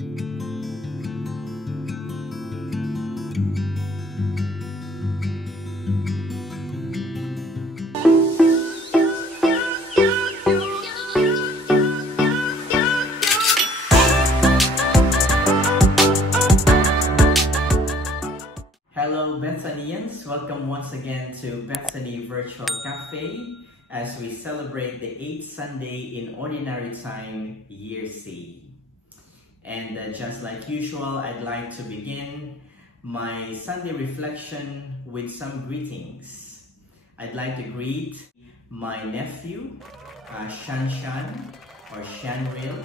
Hello Bethanians, welcome once again to Bethany Virtual Cafe as we celebrate the 8th Sunday in Ordinary Time, Year C. And just like usual, I'd like to begin my Sunday reflection with some greetings. I'd like to greet my nephew, Shanshan or Shanril,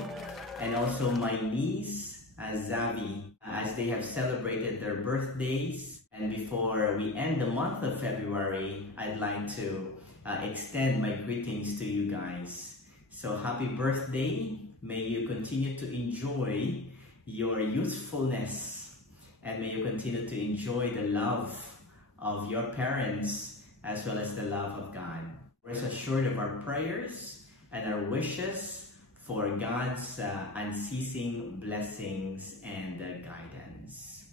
and also my niece, Zavi, as they have celebrated their birthdays. And before we end the month of February, I'd like to extend my greetings to you guys. So happy birthday. May you continue to enjoy your youthfulness, and may you continue to enjoy the love of your parents as well as the love of God. Rest assured of our prayers and our wishes for God's unceasing blessings and guidance.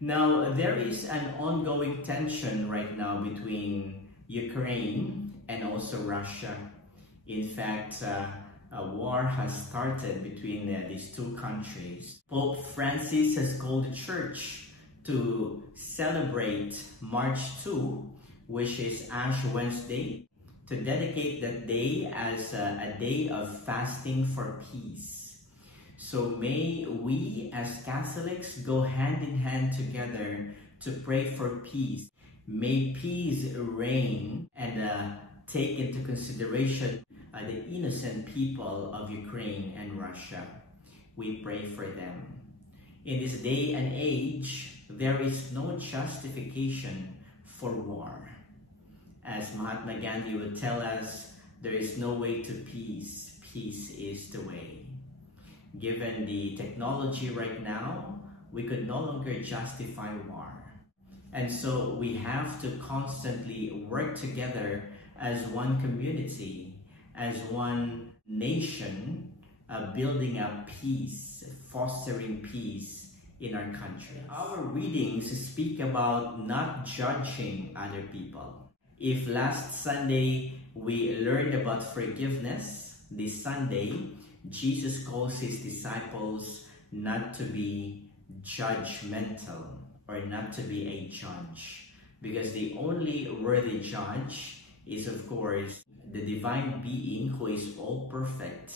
Now, there is an ongoing tension right now between Ukraine and also Russia. In fact, a war has started between these two countries. Pope Francis has called the church to celebrate March 2, which is Ash Wednesday, to dedicate that day as a day of fasting for peace. So may we as Catholics go hand in hand together to pray for peace. May peace reign and take into consideration the innocent people of Ukraine and Russia. We pray for them. In this day and age, there is no justification for war. As Mahatma Gandhi would tell us, there is no way to peace. Peace is the way. Given the technology right now, we could no longer justify war. And so we have to constantly work together as one community, as one nation, building up peace, fostering peace in our country. Our readings speak about not judging other people. If last Sunday we learned about forgiveness, this Sunday, Jesus calls his disciples not to be judgmental or not to be a judge, because the only worthy judge is, of course, the divine being who is all perfect,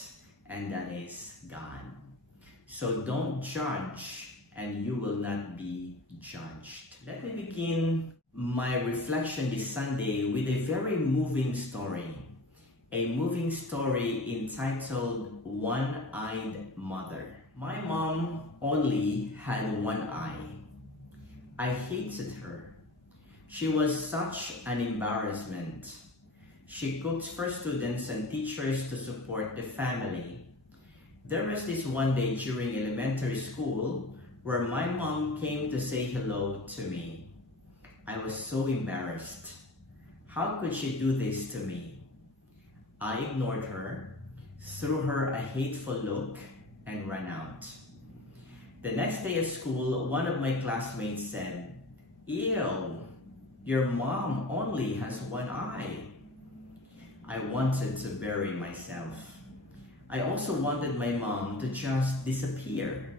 and that is God. So don't judge and you will not be judged. Let me begin my reflection this Sunday with a very moving story. A moving story entitled One-Eyed Mother. My mom only had one eye. I hated her. She was such an embarrassment. She cooked for students and teachers to support the family. There was this one day during elementary school where my mom came to say hello to me. I was so embarrassed. How could she do this to me? I ignored her, threw her a hateful look, and ran out. The next day at school, one of my classmates said, "Ew, your mom only has one eye." I wanted to bury myself. I also wanted my mom to just disappear.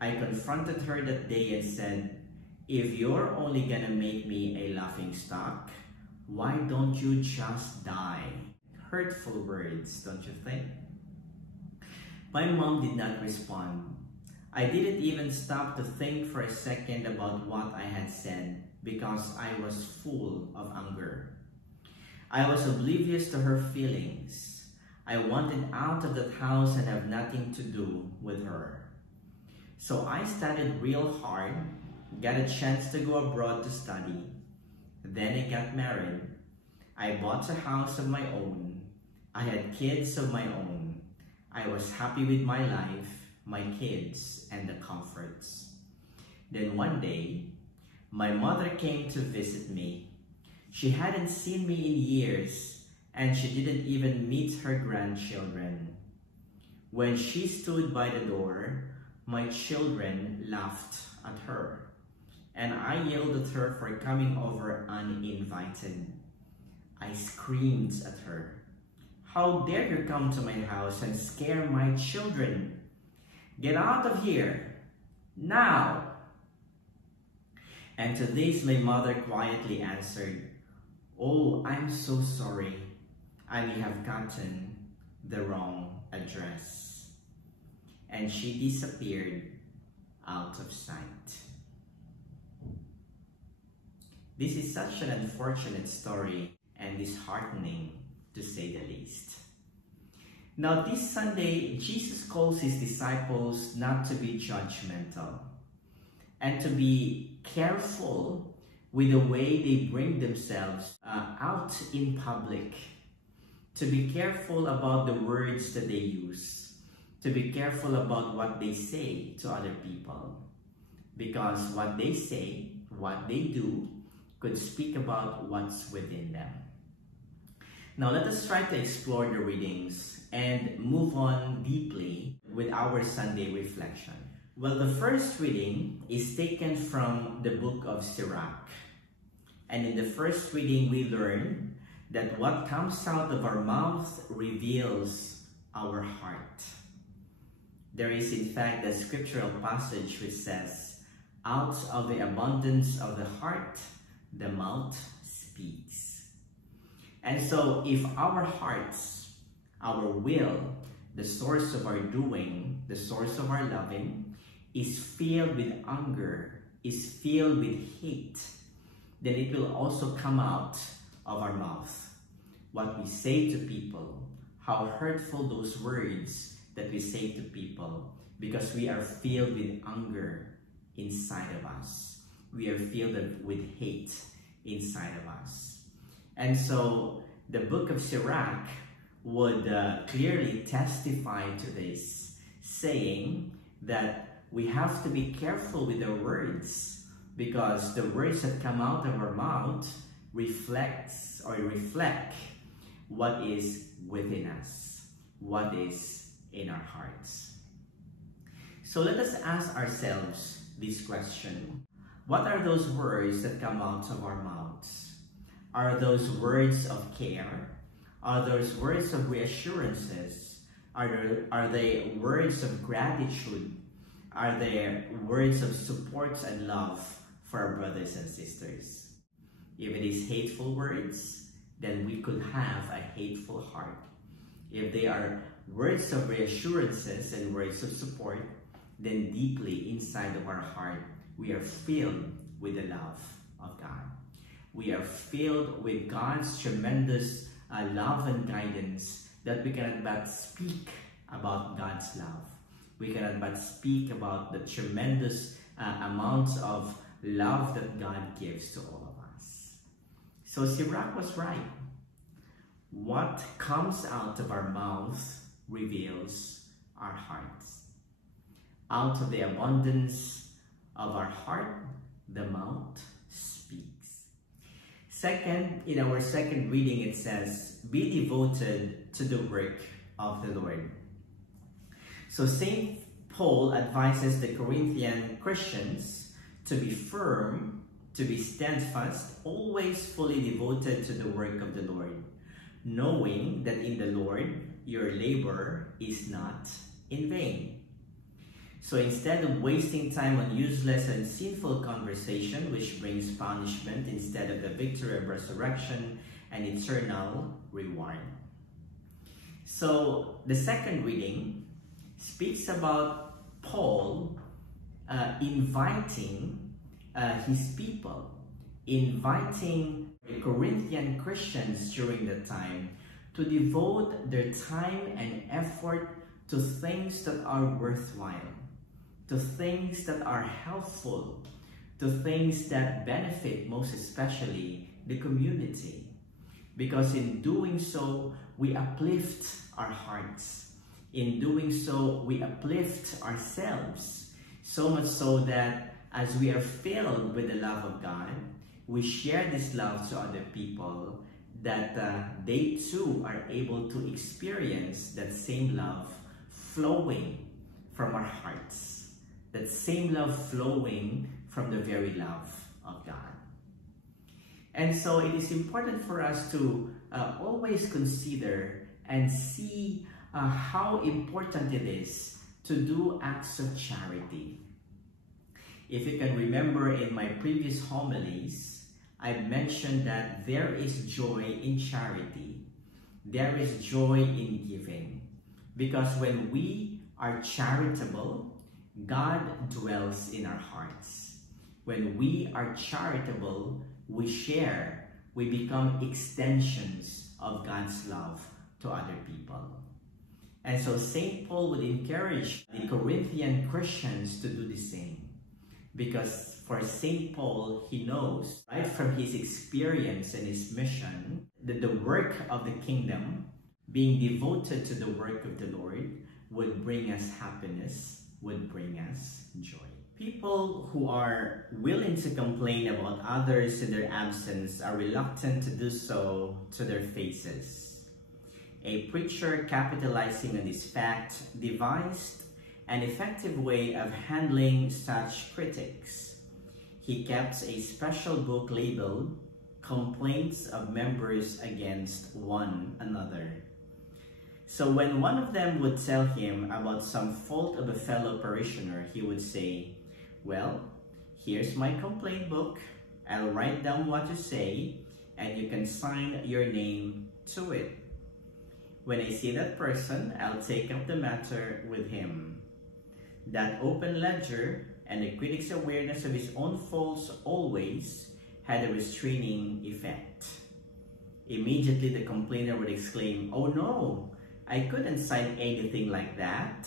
I confronted her that day and said, "If you're only gonna make me a laughingstock, why don't you just die?" Hurtful words, don't you think? My mom did not respond. I didn't even stop to think for a second about what I had said because I was full of anger. I was oblivious to her feelings. I wanted out of that house and have nothing to do with her. So I studied real hard, got a chance to go abroad to study. Then I got married. I bought a house of my own. I had kids of my own. I was happy with my life, my kids, and the comforts. Then one day, my mother came to visit me. She hadn't seen me in years, and she didn't even meet her grandchildren. When she stood by the door, My children laughed at her, and I yelled at her for coming over uninvited. I screamed at her, "How dare you come to my house and scare my children? Get out of here, now!" And to this my mother quietly answered, "Oh, I'm so sorry. I may have gotten the wrong address." And she disappeared out of sight. This is such an unfortunate story and disheartening, to say the least. Now this Sunday, Jesus calls his disciples not to be judgmental and to be careful with the way they bring themselves out in public, to be careful about the words that they use, to be careful about what they say to other people, because what they say, what they do, could speak about what's within them. Now let us try to explore the readings and move on deeply with our Sunday reflection. Well, the first reading is taken from the book of Sirach. And in the first reading, we learn that what comes out of our mouth reveals our heart. There is in fact a scriptural passage which says, "Out of the abundance of the heart, the mouth speaks." And so if our hearts, our will, the source of our doing, the source of our loving, is filled with anger, is filled with hate, then it will also come out of our mouth. What we say to people, how hurtful those words that we say to people, because we are filled with anger inside of us. We are filled with hate inside of us. And so the book of Sirach would clearly testify to this, saying that we have to be careful with our words, because the words that come out of our mouth reflect what is within us, what is in our hearts. So let us ask ourselves this question: what are those words that come out of our mouths? Are those words of care? Are those words of reassurances? Are they words of gratitude? Are they words of support and love for our brothers and sisters? If it is hateful words, then we could have a hateful heart. If they are words of reassurances and words of support, then deeply inside of our heart, we are filled with the love of God. We are filled with God's tremendous love and guidance, that we cannot but speak about God's love. We cannot but speak about the tremendous amounts of love that God gives to all of us. So Sirach was right. What comes out of our mouth reveals our hearts. Out of the abundance of our heart, the mouth speaks. Second, in our second reading, it says, "Be devoted to the work of the Lord." So St. Paul advises the Corinthian Christians to be firm, to be steadfast, always fully devoted to the work of the Lord, knowing that in the Lord your labor is not in vain. So instead of wasting time on useless and sinful conversation, which brings punishment instead of the victory of resurrection and eternal reward. So the second reading speaks about Paul inviting his people, inviting the Corinthian Christians during the time to devote their time and effort to things that are worthwhile, to things that are helpful, to things that benefit most especially the community. Because in doing so, we uplift our hearts. In doing so, we uplift ourselves. So much so that as we are filled with the love of God, we share this love to other people, that they too are able to experience that same love flowing from our hearts, that same love flowing from the very love of God. And so it is important for us to always consider and see how important it is to do acts of charity. If you can remember in my previous homilies, I mentioned that there is joy in charity. There is joy in giving. Because when we are charitable, God dwells in our hearts. When we are charitable, we share. We become extensions of God's love to other people. And so St. Paul would encourage the Corinthian Christians to do the same. Because for St. Paul, he knows, right from his experience and his mission, that the work of the kingdom, being devoted to the work of the Lord, would bring us happiness, would bring us joy. People who are willing to complain about others in their absence are reluctant to do so to their faces. A preacher capitalizing on this fact devised an effective way of handling such critics. He kept a special book labeled Complaints of Members Against One Another. So when one of them would tell him about some fault of a fellow parishioner, he would say, "Well, here's my complaint book. I'll write down what you say, and you can sign your name to it. When I see that person, I'll take up the matter with him." That open ledger and the critic's awareness of his own faults always had a restraining effect. Immediately the complainer would exclaim, "Oh no, I couldn't sign anything like that."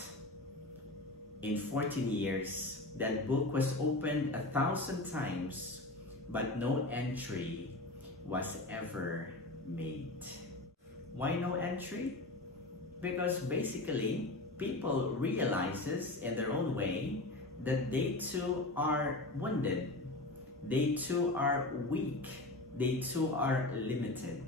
In 14 years, that book was opened 1,000 times, but no entry was ever made. Why no entry? Because basically, people realizes in their own way that they too are wounded. They too are weak. They too are limited.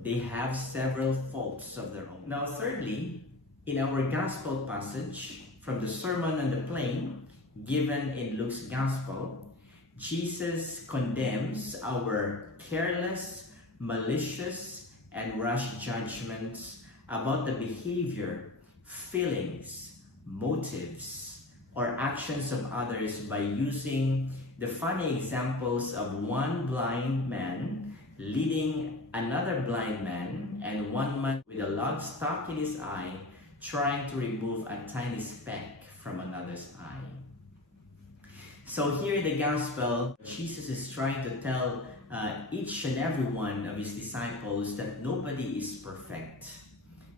They have several faults of their own. Now, thirdly, in our gospel passage from the Sermon on the Plain given in Luke's Gospel, Jesus condemns our careless, malicious, and rash judgments about the behavior, feelings, motives, or actions of others by using the funny examples of one blind man leading another blind man and one man with a log stuck in his eye trying to remove a tiny speck from another's eye. So here in the Gospel, Jesus is trying to tell each and every one of his disciples that nobody is perfect.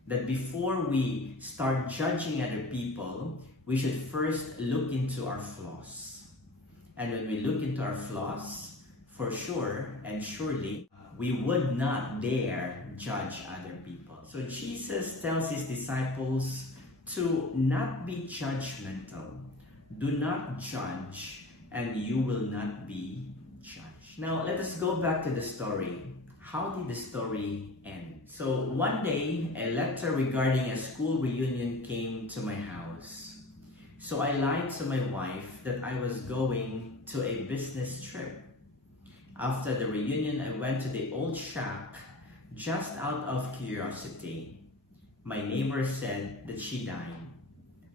That before we start judging other people, we should first look into our flaws. And when we look into our flaws, for sure and surely, we would not dare judge other people. So Jesus tells his disciples to not be judgmental. Do not judge, and you will not be judged. Now, let us go back to the story. How did the story end? So one day, a letter regarding a school reunion came to my house. So I lied to my wife that I was going to a business trip. After the reunion, I went to the old shack just out of curiosity. My neighbor said that she died.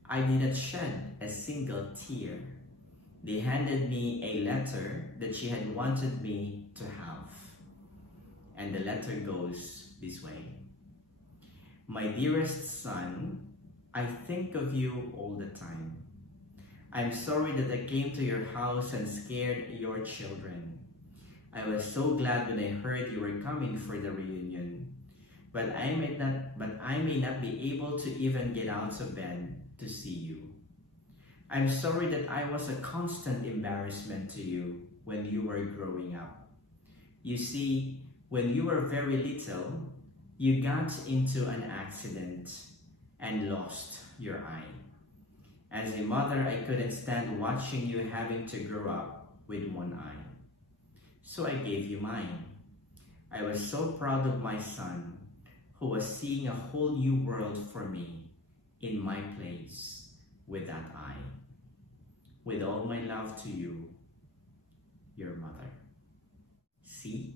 I did not shed a single tear. They handed me a letter that she had wanted me to have. And the letter goes this way. My dearest son, I think of you all the time. I'm sorry that I came to your house and scared your children. I was so glad when I heard you were coming for the reunion, but I may not be able to even get out of bed to see you. I'm sorry that I was a constant embarrassment to you when you were growing up. You see, when you were very little, you got into an accident and lost your eye. As a mother, I couldn't stand watching you having to grow up with one eye. So I gave you mine. I was so proud of my son, who was seeing a whole new world for me in my place with that eye. With all my love to you, your mother. See?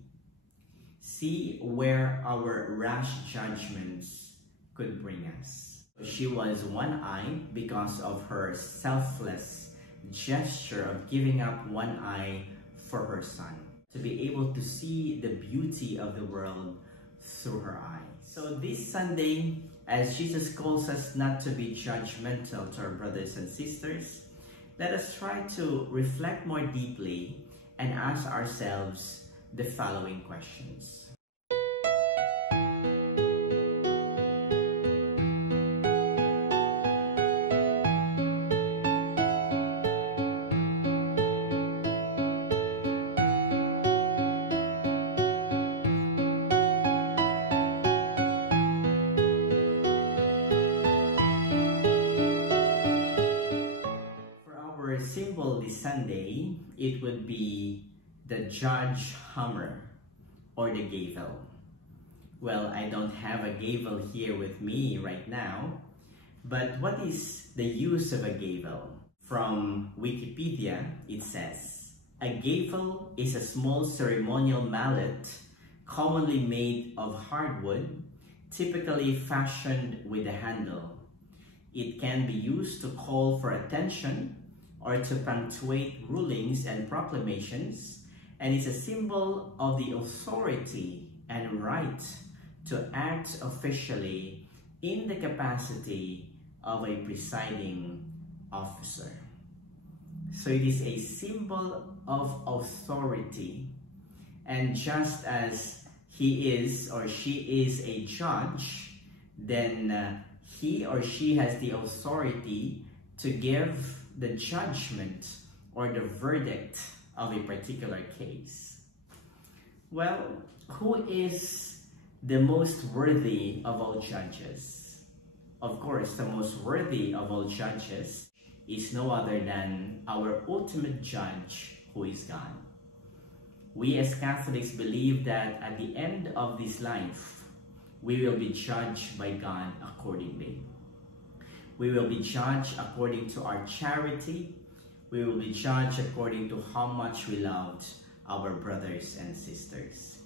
See where our rash judgments could bring us. She was one-eyed because of her selfless gesture of giving up one eye for her son, to be able to see the beauty of the world through her eyes. So this Sunday, as Jesus calls us not to be judgmental to our brothers and sisters, let us try to reflect more deeply and ask ourselves the following questions. Symbol this Sunday, it would be the judge hammer or the gavel. Well, I don't have a gavel here with me right now, but what is the use of a gavel? From Wikipedia, it says, a gavel is a small ceremonial mallet commonly made of hardwood, typically fashioned with a handle. It can be used to call for attention or to punctuate rulings and proclamations, and is a symbol of the authority and right to act officially in the capacity of a presiding officer. So it is a symbol of authority, and just as he is or she is a judge, then he or she has the authority to give the judgment or the verdict of a particular case. Well, who is the most worthy of all judges? Of course, the most worthy of all judges is no other than our ultimate judge, who is God. We as Catholics believe that at the end of this life, we will be judged by God accordingly. We will be judged according to our charity. We will be judged according to how much we loved our brothers and sisters.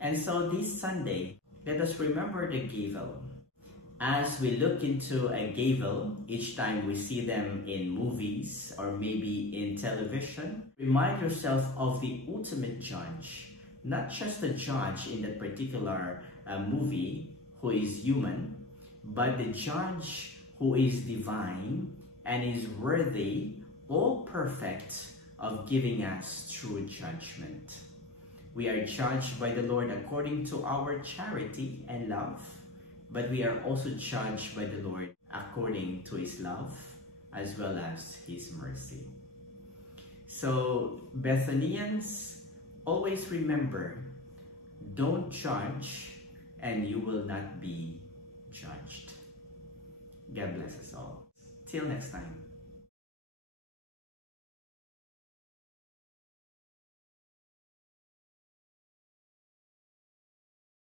And so this Sunday, let us remember the gavel. As we look into a gavel, each time we see them in movies or maybe in television, remind yourself of the ultimate judge, not just the judge in that particular movie who is human, but the judge who is divine and is worthy, all perfect, of giving us true judgment. We are judged by the Lord according to our charity and love, but we are also judged by the Lord according to his love as well as his mercy. So, Bethanians, always remember, don't judge and you will not be judged. God bless us all. Till next time.